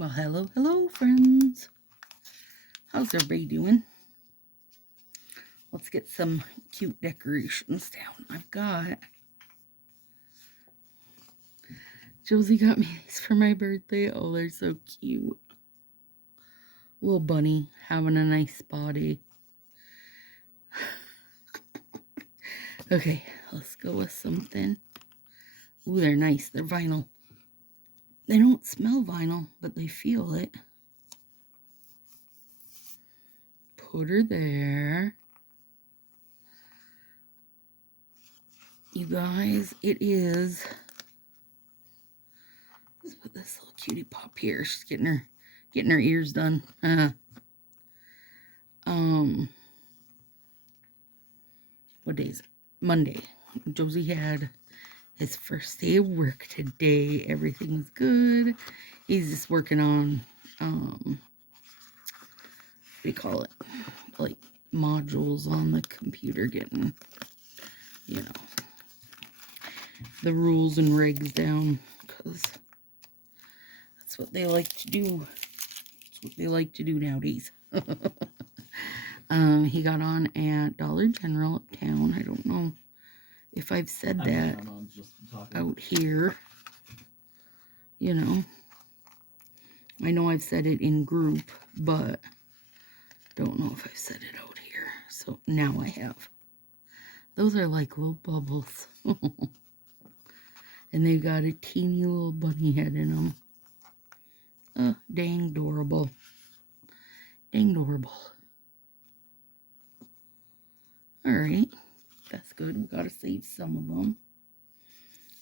Well, hello, friends. How's everybody doing? Let's get some cute decorations down. I've got... Josie got me these for my birthday. Oh, they're so cute. Little bunny having a nice body. Okay, let's go with something. Ooh, they're nice. They're vinyl. They don't smell vinyl, but they feel it. Put her there. You guys, it is... Let's put this little cutie pop here. She's getting her ears done. What day is it? Monday. Josie had his first day of work today. Everything was good. He's just working on what do you call it? Like modules on the computer, getting, you know, the rules and regs down, because that's what they like to do. That's what they like to do nowadays. He got on at Dollar General uptown. I don't know if I've said that out here. You know, I know I've said it in group, but don't know if I've said it out here. So now I have. Those are like little bubbles. And they got a teeny little bunny head in them. Dang adorable. Dang adorable. Alright. That's good. We gotta save some of them.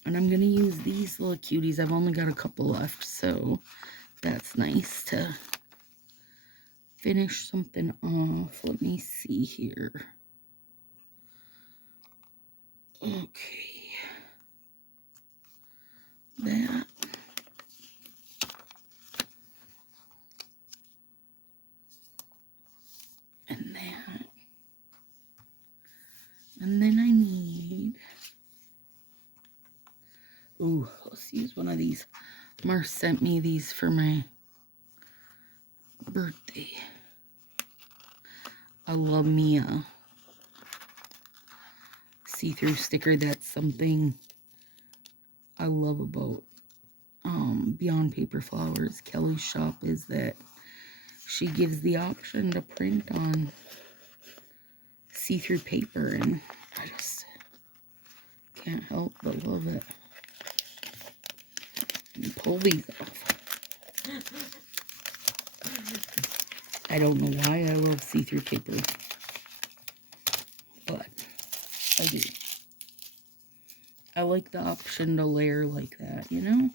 And I'm gonna use these little cuties. I've only got a couple left, so that's nice to finish something off. Let me see here. Okay. That. And that. And then I need... Ooh, let's use one of these. Mars sent me these for my birthday. I love me a see-through sticker. That's something I love about Beyond Paper Flowers. Kelly's shop is that she gives the option to print on see-through paper, and I just can't help but love it. And pull these off. I don't know why I love see-through paper, but I do. I like the option to layer like that, you know?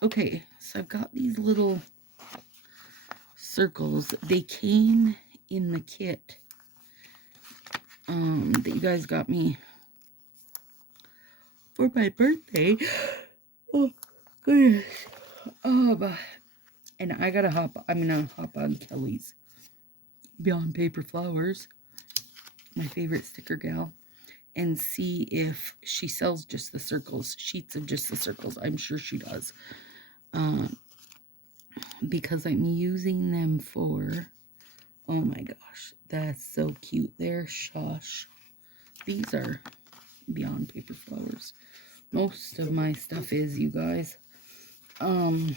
Okay, so I've got these little circles. They came in the kit that you guys got me for my birthday. Oh, goodness. And I'm gonna hop on Kelly's Beyond Paper Flowers, my favorite sticker gal, and see if she sells just the circles, sheets of just the circles. I'm sure she does. Because I'm using them for, oh my gosh, that's so cute there. Shush. These are Beyond Paper Flowers. Most of my stuff is, you guys. I've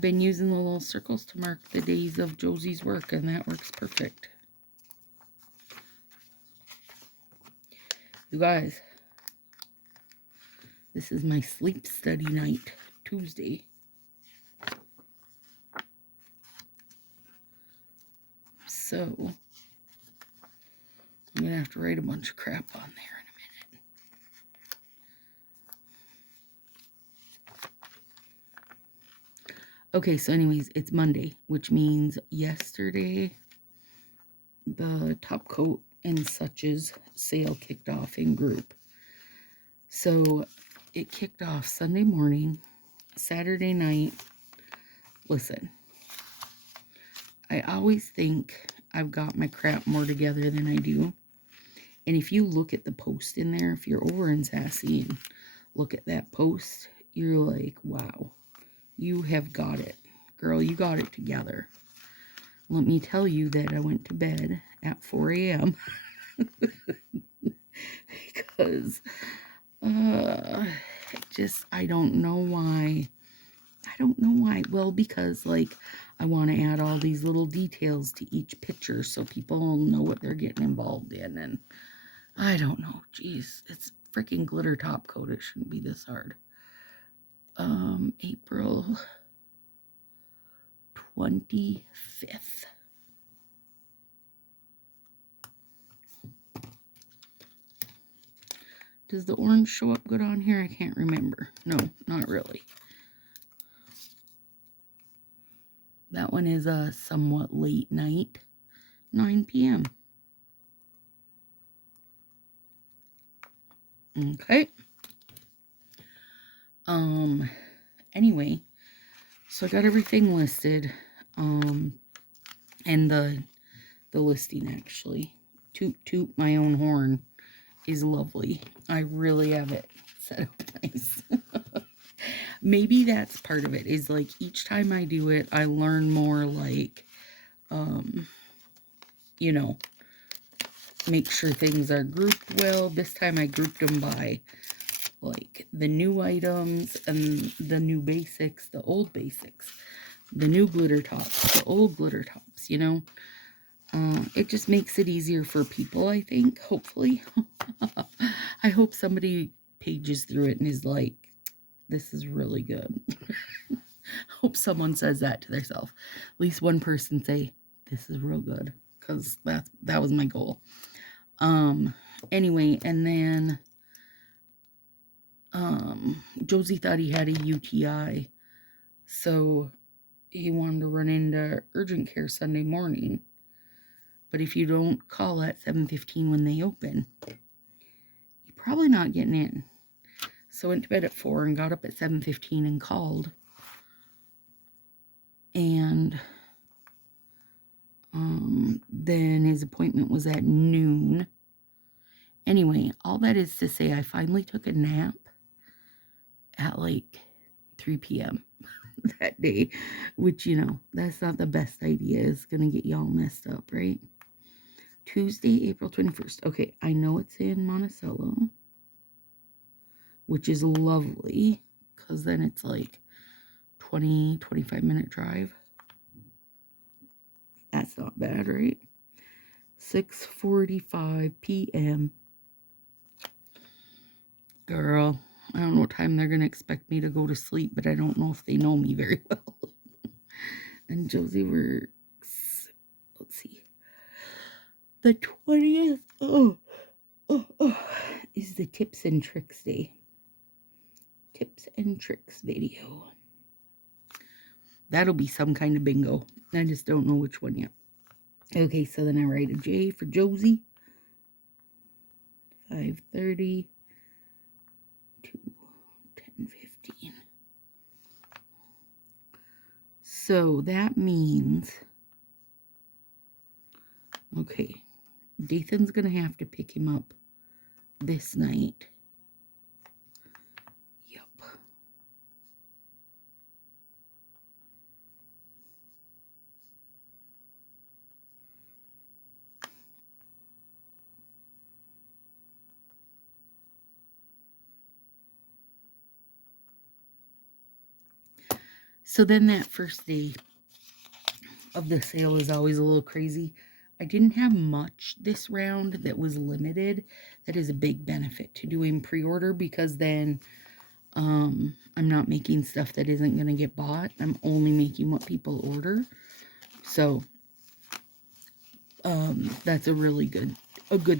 been using the little circles to mark the days of Josie's work, and that works perfect. You guys, this is my sleep study night, Tuesday. So, I'm going to have to write a bunch of crap on there in a minute. Okay, so anyways, it's Monday, which means yesterday the top coat and such's sale kicked off in group. So it kicked off Sunday morning, Saturday night. Listen, I always think I've got my crap more together than I do. And if you look at the post in there, if you're over in Sassy and look at that post, you're like, wow. You have got it. Girl, you got it together. Let me tell you that I went to bed at 4 a.m. because I don't know why. I don't know why. Well, because like I want to add all these little details to each picture so people know what they're getting involved in. And I don't know. Jeez, it's freaking glitter top coat. It shouldn't be this hard. April 25th. Does the orange show up good on here? I can't remember. No, not really. That one is a somewhat late night, 9 p.m. Okay. Anyway, so I got everything listed. And the listing actually. Toot my own horn is lovely. I really have it set up nice. Maybe that's part of it, is like each time I do it, I learn more, like, you know, make sure things are grouped well. This time I grouped them by like the new items and the new basics, the old basics, the new glitter tops, the old glitter tops, you know. It just makes it easier for people, I think, hopefully. I hope somebody pages through it and is like, this is really good. Hope someone says that to themselves. At least one person say, this is real good, because that was my goal. Anyway, and then Josie thought he had a UTI, so he wanted to run into urgent care Sunday morning. But if you don't call at 7:15 when they open, you're probably not getting in. So I went to bed at 4 and got up at 7:15 and called. And then his appointment was at noon. Anyway, all that is to say, I finally took a nap at like 3 p.m. that day, which, you know, that's not the best idea. It's going to get y'all messed up, right? Tuesday, April 21st. Okay, I know it's in Monticello, which is lovely, because then it's like 25-minute drive. That's not bad, right? 6:45 p.m. Girl, I don't know what time they're going to expect me to go to sleep, but I don't know if they know me very well. And Josie works, let's see, the 20th, is the tips and tricks day. Tips and tricks video. That'll be some kind of bingo. I just don't know which one yet. Okay, so then I write a J for Josie. 5:30 to 10:15. So that means, okay, Dathan's going to have to pick him up this night. Yep. So then that first day of the sale is always a little crazy. I didn't have much this round that was limited. That is a big benefit to doing pre-order, because then I'm not making stuff that isn't going to get bought. I'm only making what people order. So that's a really good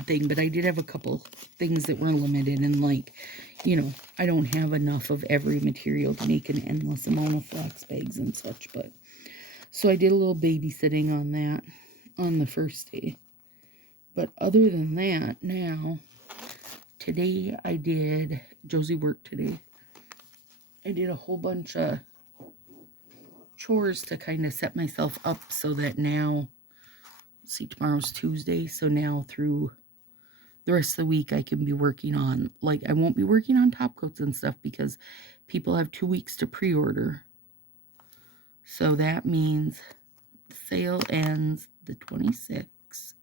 thing. But I did have a couple things that were limited, and like, you know, I don't have enough of every material to make an endless amount of flax bags and such. But so I did a little babysitting on that on the first day. But other than that, now, today I did, Josie worked today. I did a whole bunch of chores to kind of set myself up so that now, let's see, tomorrow's Tuesday, so now through the rest of the week I can be working on, like, I won't be working on top coats and stuff because people have 2 weeks to pre-order. So that means sale ends the 26th.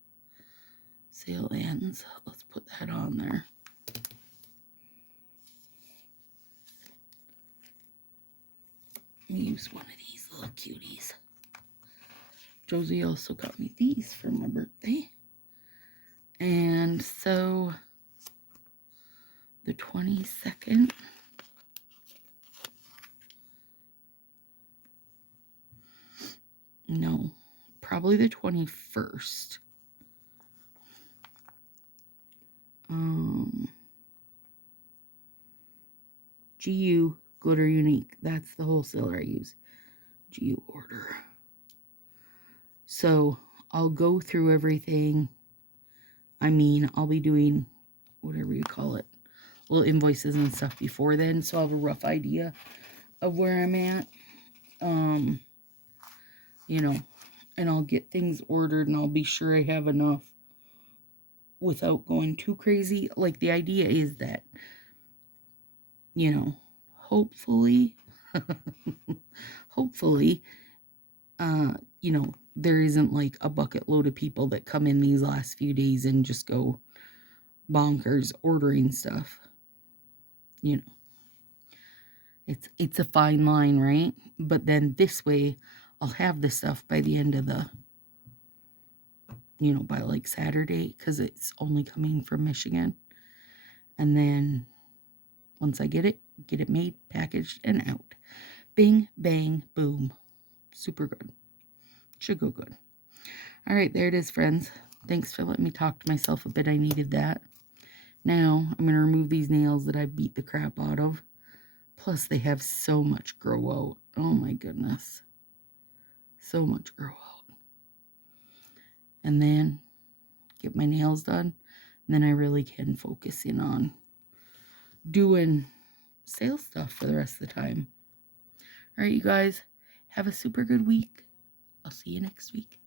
Sale ends. Let's put that on there. Use one of these little cuties. Josie also got me these for my birthday. And so the 22nd. No, probably the 21st. GU Glitter Unique. That's the wholesaler I use. GU order. So I'll go through everything. I mean, I'll be doing whatever you call it, little invoices and stuff before then, so I'll have a rough idea of where I'm at. You know, and I'll get things ordered and I'll be sure I have enough without going too crazy. Like, the idea is that, you know, hopefully, hopefully, you know, there isn't like a bucket load of people that come in these last few days and just go bonkers ordering stuff. You know, it's a fine line, right? But then this way, I'll have the stuff by the end of the, you know, by like Saturday, because it's only coming from Michigan. And then once I get it made, packaged, and out. Bing, bang, boom. Super good. Should go good. All right, there it is, friends. Thanks for letting me talk to myself a bit. I needed that. Now, I'm going to remove these nails that I beat the crap out of. Plus, they have so much grow out. Oh, my goodness. So much grow out. And then get my nails done. And then I really can focus in on doing sales stuff for the rest of the time. All right, you guys. Have a super good week. I'll see you next week.